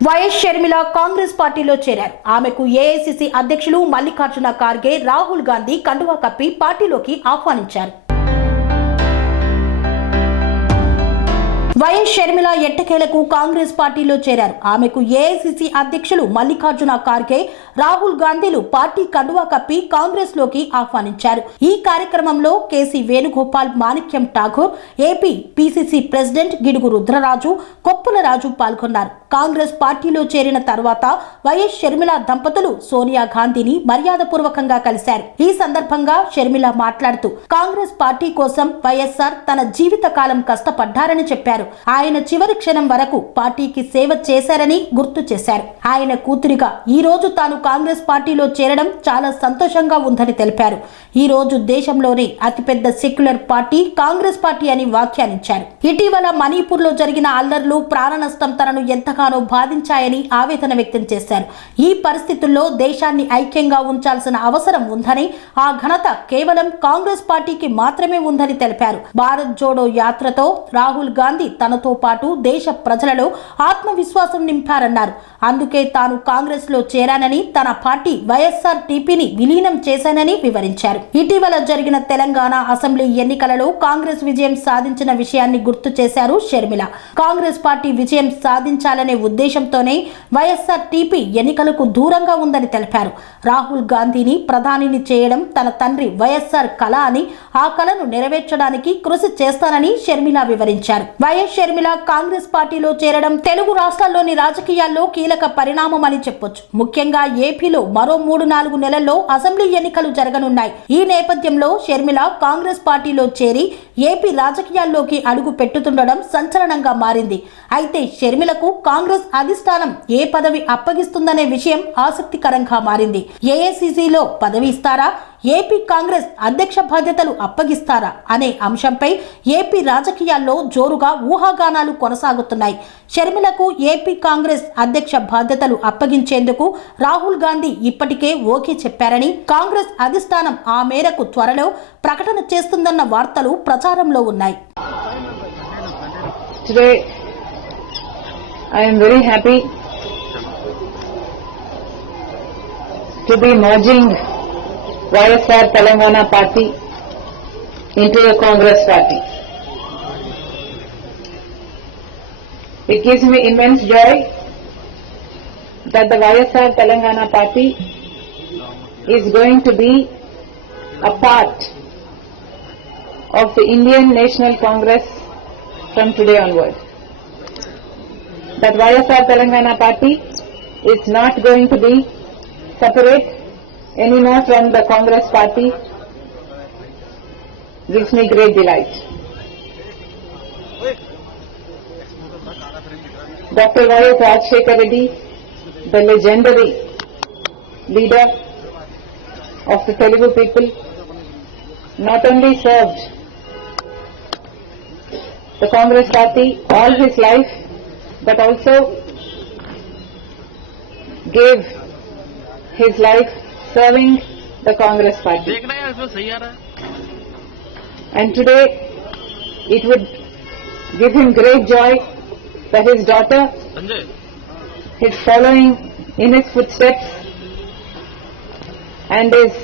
వైఎస్ షర్మిల కాంగ్రెస్ పార్టీలో చేరారు. ఆమెకు ఏఐసీసీ అధ్యక్షులు మల్లికార్జున ఖార్గే, రాహుల్ గాంధీ కండువా కప్పి పార్టీలోకి ఆహ్వానించారు. వైఎస్ షర్మిల ఎట్టకేలకు కాంగ్రెస్ పార్టీలో చేరారు. ఆమెకు ఏఐసీసీ అధ్యక్షులు మల్లికార్జున ఖార్గే, రాహుల్ గాంధీలు పార్టీ కండువా కప్పి కాంగ్రెస్ లోకి ఆహ్వానించారు. ఈ కార్యక్రమంలో KC Venugopal, Manickam Tagore, AP PCC president Gidugu Rudraraju, Koppula Raju పాల్గొన్నారు. కాంగ్రెస్ పార్టీలో చేరిన తర్వాత వైఎస్ షర్మిల దంపతులు సోనియా గాంధీని మర్యాదపూర్వకంగా కలిశారు. ఈ సందర్భంగా షర్మిల మాట్లాడుతూ కాంగ్రెస్ పార్టీ కోసం వైఎస్ఆర్ తన జీవితకాలం కష్టపడ్డారని చెప్పారు. ఆయన చివరి క్షణం వరకు పార్టీకి సేవ చేశారని గుర్తు చేశారు. ఆయన కూతురిగా ఈ రోజు తాను కాంగ్రెస్ పార్టీలో చేరడం చాలా సంతోషంగా ఉందని తెలిపారు. ఈ రోజు దేశంలోనే అతిపెద్ద సెక్యులర్ పార్టీ కాంగ్రెస్ పార్టీ అని వ్యాఖ్యానించారు. ఇటీవల మణిపూర్ లో జరిగిన అల్లర్లు, ప్రాణ నష్టం తనను ఎంతగానో బాధించాయని ఆవేదన వ్యక్తం చేశారు. ఈ పరిస్థితుల్లో దేశాన్ని ఐక్యంగా ఉంచాల్సిన అవసరం ఉందని, ఆ ఘనత కేవలం కాంగ్రెస్ పార్టీకి మాత్రమే ఉందని తెలిపారు. భారత్ జోడో యాత్రతో రాహుల్ గాంధీ తనతో పాటు దేశ ప్రజలలో ఆత్మవిశ్వాసం నింపారన్నారు. అందుకే తాను కాంగ్రెస్ లో చేరానని, తన పార్టీ వైఎస్ఆర్ టీపీని విలీనం చేశానని వివరించారు. ఇటీవల జరిగిన తెలంగాణ అసెంబ్లీ ఎన్నికలలో కాంగ్రెస్ విజయం సాధించిన విషయాన్ని గుర్తు చేశారు షర్మిల. కాంగ్రెస్ పార్టీ విజయం సాధించాలనే ఉద్దేశంతోనే వైఎస్ఆర్ టీపీ ఎన్నికలకు దూరంగా ఉందని తెలిపారు. రాహుల్ గాంధీని ప్రధానిని చేయడం తన తండ్రి వైఎస్ఆర్ కళ అని, ఆ కళను నెరవేర్చడానికి కృషి చేస్తానని షర్మిల వివరించారు. వైఎస్ షర్మిల కాంగ్రెస్ పార్టీలో చేరడం తెలుగు రాష్ట్రాల్లోని రాజకీయాల్లో కీలక పరిణామం అని చెప్పొచ్చు. ముఖ్యంగా ఏపీలో మరో 3-4 నెలల్లో అసెంబ్లీ ఎన్నికలు జరగనున్నాయి. ఈ నేపథ్యంలో షర్మిల కాంగ్రెస్ పార్టీలో చేరి ఏపీ రాజకీయాల్లోకి అడుగు పెట్టుతుండడం సంచలనంగా మారింది. అయితే షర్మిలకు కాంగ్రెస్ అధిష్టానం ఏ పదవి అప్పగిస్తుందనే విషయం ఆసక్తికరంగా మారింది. ఏఐసీసీలో పదవి ఇస్తారా, ఏపీ కాంగ్రెస్ అధ్యక్ష బాధ్యతలు అప్పగిస్తారా అనే అంశంపై ఏపీ రాజకీయాల్లో జోరుగా ఊహాగానాలు కొనసాగుతున్నాయి. షర్మిలకు ఏపీ కాంగ్రెస్ అధ్యక్ష బాధ్యతలు అప్పగించేందుకు రాహుల్ గాంధీ ఇప్పటికే ఓకే చెప్పారని, కాంగ్రెస్ అధిష్టానం ఆ మేరకు త్వరలో ప్రకటన చేస్తుందన్న వార్తలు ప్రచారంలో ఉన్నాయి. Today, I am very happy to be merging YSR Telangana Party into the Congress Party. It gives me immense joy that the YSR Telangana Party is going to be a part of the Indian National Congress from today onward. That YSR Telangana Party is not going to be separate anymore from the Congress Party gives me great delight. Dr. Y.S. Rajshekhar Reddy, the legendary leader of the Telugu people, not only served the Congress Party all his life, but also gave his life serving the Congress Party. And today it would give him great joy that his daughter is following in his footsteps and is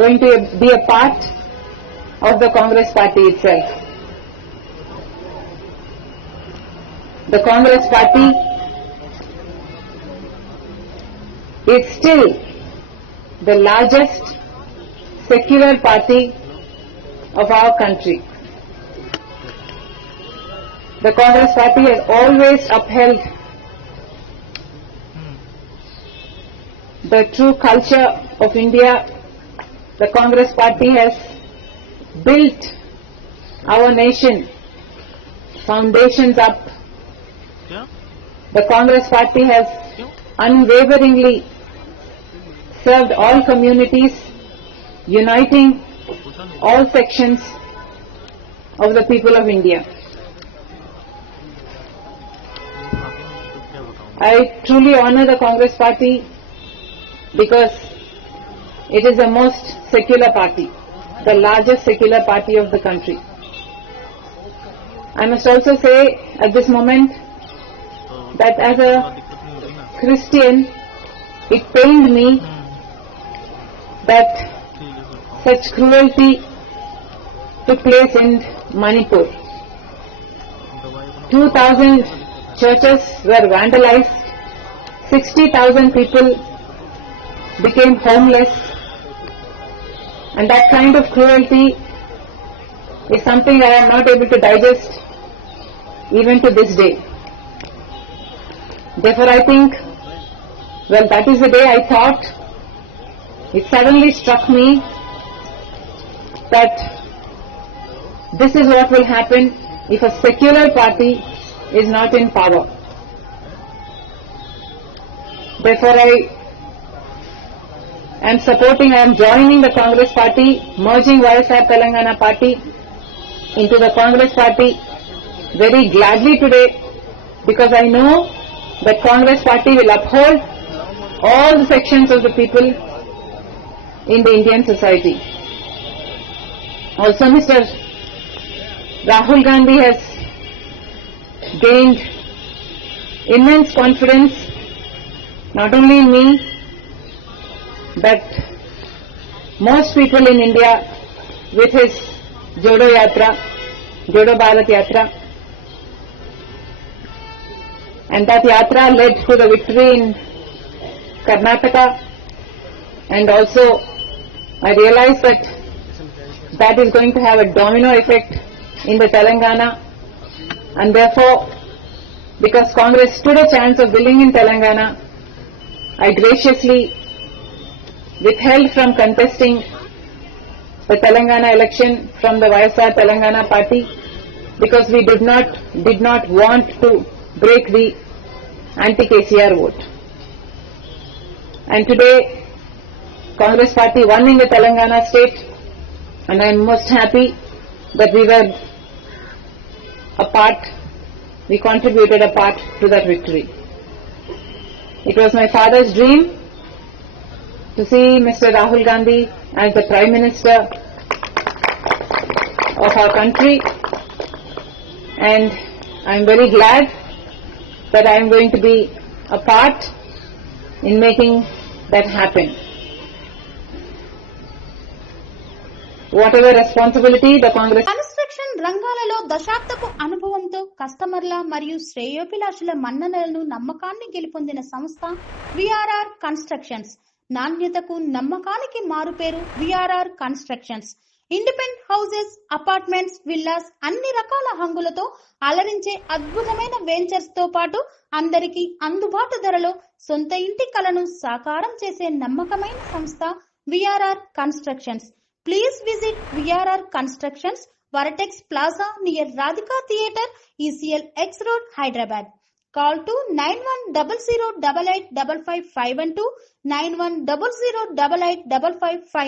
going to be a part of the Congress Party itself. The Congress Party is still the largest secular party of our country. The Congress Party has always upheld the true culture of India. The Congress Party has built our nation foundations up. The Congress Party has unwaveringly served all communities, uniting all sections of the people of India. I truly honor the Congress Party because it is the most secular party, the largest secular party of the country. I must also say at this moment that as a Christian, it pained me that such cruelty took place in Manipur. 2,000 churches were vandalized, 60,000 people became homeless, and that kind of cruelty is something I am not able to digest even to this day. Therefore I think, well, that is the day I thought, it suddenly struck me that this is what will happen if a secular party is not in power. Therefore I am joining the Congress party, merging YSR Telangana party into the Congress party very gladly today, because I know that Congress party will uphold all the sections of the people in the Indian society. Also, Mr. Rahul Gandhi has gained immense confidence not only in me, but most people in India with his Jodo Yatra, Jodo Bharat Yatra. And that yatra led to the victory in Karnataka, and also I realized that that is going to have a domino effect in the Telangana, and therefore, because Congress stood a chance of winning in Telangana, I graciously withheld from contesting the Telangana election from the YSR Telangana party, because we did not want to break the anti-KCR vote. And today, Congress party won in the Telangana state, and I am most happy that we contributed a part to that victory. It was my father's dream to see Mr. Rahul Gandhi as the Prime Minister of our country, and I am very glad that I am going to be a part in making that happen. Whatever responsibility the Congress construction రంగాలలో దశాబ్దపు అనుభవంతో కస్టమర్ల మరియు శ్రేయోభిలాషుల మన్ననలను నమ్మకాన్ని గెలుపొందిన సంస్థ విఆర్ఆర్ కన్స్ట్రక్షన్స్. నాణ్యతకు నమ్మకానికి మారుపేరు VRR constructions. Independent houses, apartments, villas అన్ని రకాల హంగులతో అలరించే అద్భుతమైన వెంచర్స్ తో పాటు అందరికీ అందుబాటు ధరలో సొంత ఇంటి కలను సాకారం చేసే నమ్మకమైన సంస్థ VRR constructions. Please visit VRR Constructions, Varatex Plaza near Radhika Theatre, ECL X Road, Hyderabad. Call to 9100885551, 91008855.